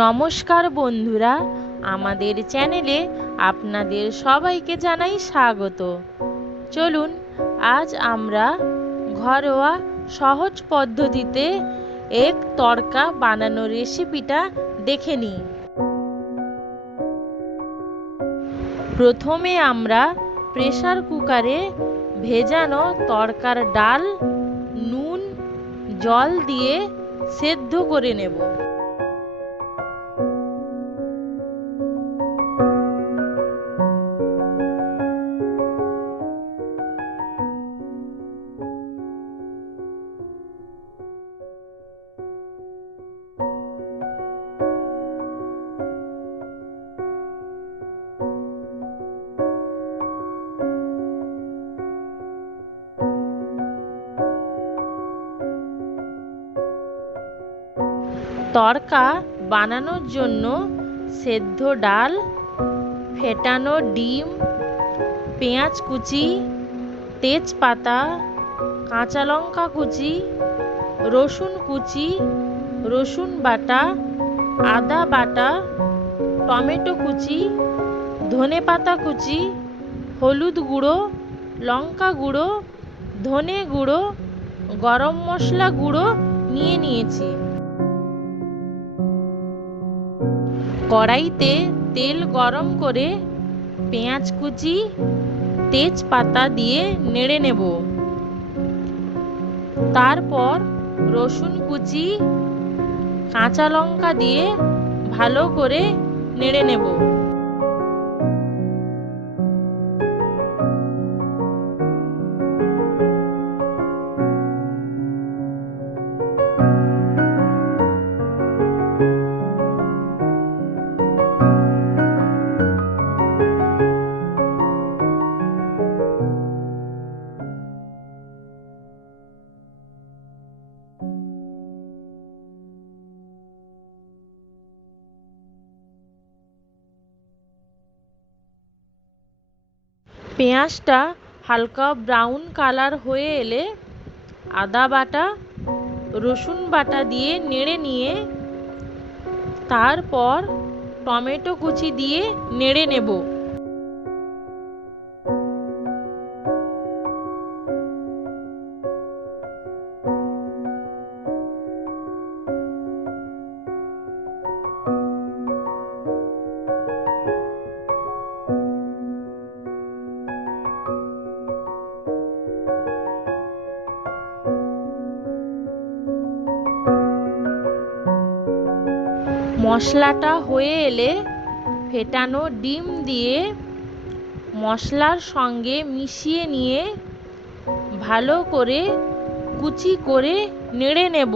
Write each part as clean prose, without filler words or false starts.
নমস্কার বন্ধুরা, আমাদের চ্যানেলে আপনাদের সবাইকে জানাই স্বাগত। চলুন আজ আমরা ঘরোয়া সহজ পদ্ধতিতে এক তড়কা বানানোর রেসিপিটা দেখে নিই। প্রথমে আমরা প্রেসার কুকারে ভেজানো তড়কার ডাল নুন জল দিয়ে সেদ্ধ করে নেব। তড়কা বানানোর জন্য সেদ্ধ ডাল, ফেটানো ডিম, পেঁয়াজ কুচি, তেজপাতা, কাঁচা লঙ্কা কুচি, রসুন কুচি, রসুন বাটা, আদা বাটা, টমেটো কুচি, ধনেপাতা কুচি, হলুদ গুঁড়ো, লঙ্কা গুঁড়ো, ধনে গুঁড়ো, গরম মশলা গুঁড়ো নিয়েছি। কড়াইতে তেল গরম করে পেঁয়াজ কুচি, তেজপাতা দিয়ে নেড়ে নেব। তারপর রসুন কুচি, কাঁচা লঙ্কা দিয়ে ভালো করে নেড়ে নেব। পেঁয়াজটা হালকা ব্রাউন কালার হয়ে এলে আদা বাটা, রসুন বাটা দিয়ে নেড়ে নিয়ে তারপর টমেটো কুচি দিয়ে নেড়ে নেব। মশলাটা হয়ে এলে ফেটানো ডিম দিয়ে মশলার সঙ্গে মিশিয়ে নিয়ে ভালো করে কুচি করে নেড়ে নেব।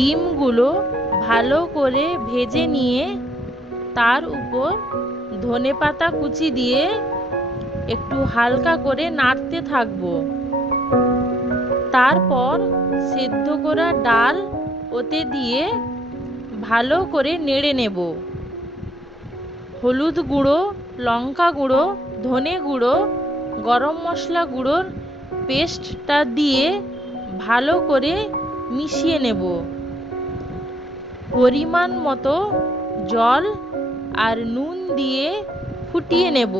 ডিমগুলো ভালো করে ভেজে নিয়ে তার উপর ধনেপাতা কুচি দিয়ে একটু হালকা করে নাড়তে থাকবো। তারপর সেদ্ধ করা ডাল ওতে দিয়ে ভালো করে নেড়ে নেব। হলুদ গুঁড়ো, লঙ্কা গুঁড়ো, ধনে গুঁড়ো, গরম মশলা গুঁড়োর পেস্টটা দিয়ে ভালো করে মিশিয়ে নেব। পরিমাণ মতো জল আর নুন দিয়ে ফুটিয়ে নেব।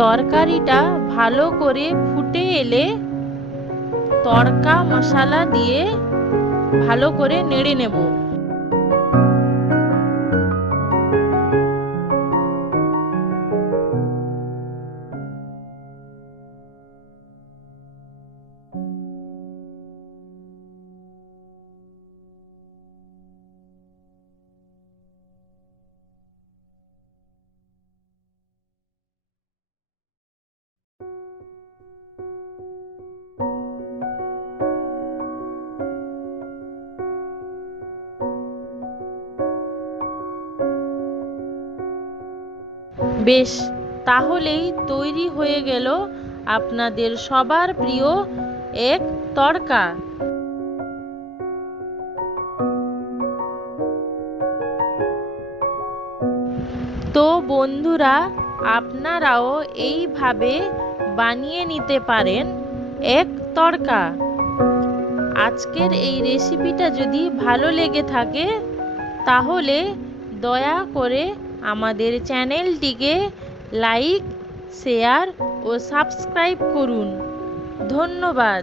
তরকারিটা ভালো করে ফুটে এলে তড়কা মশলা দিয়ে ভালো করে নেড়ে নেব। বেশ, তাহলেই তৈরি হয়ে গেল আপনাদের সবার প্রিয় এক তড়কা। তো বন্ধুরা, আপনারাও এইভাবে বানিয়ে নিতে পারেন এক তড়কা। আজকের এই রেসিপিটা যদি ভালো লেগে থাকে তাহলে দয়া করে আমাদের চ্যানেলটিকে লাইক, শেয়ার ও সাবস্ক্রাইব করুন। ধন্যবাদ।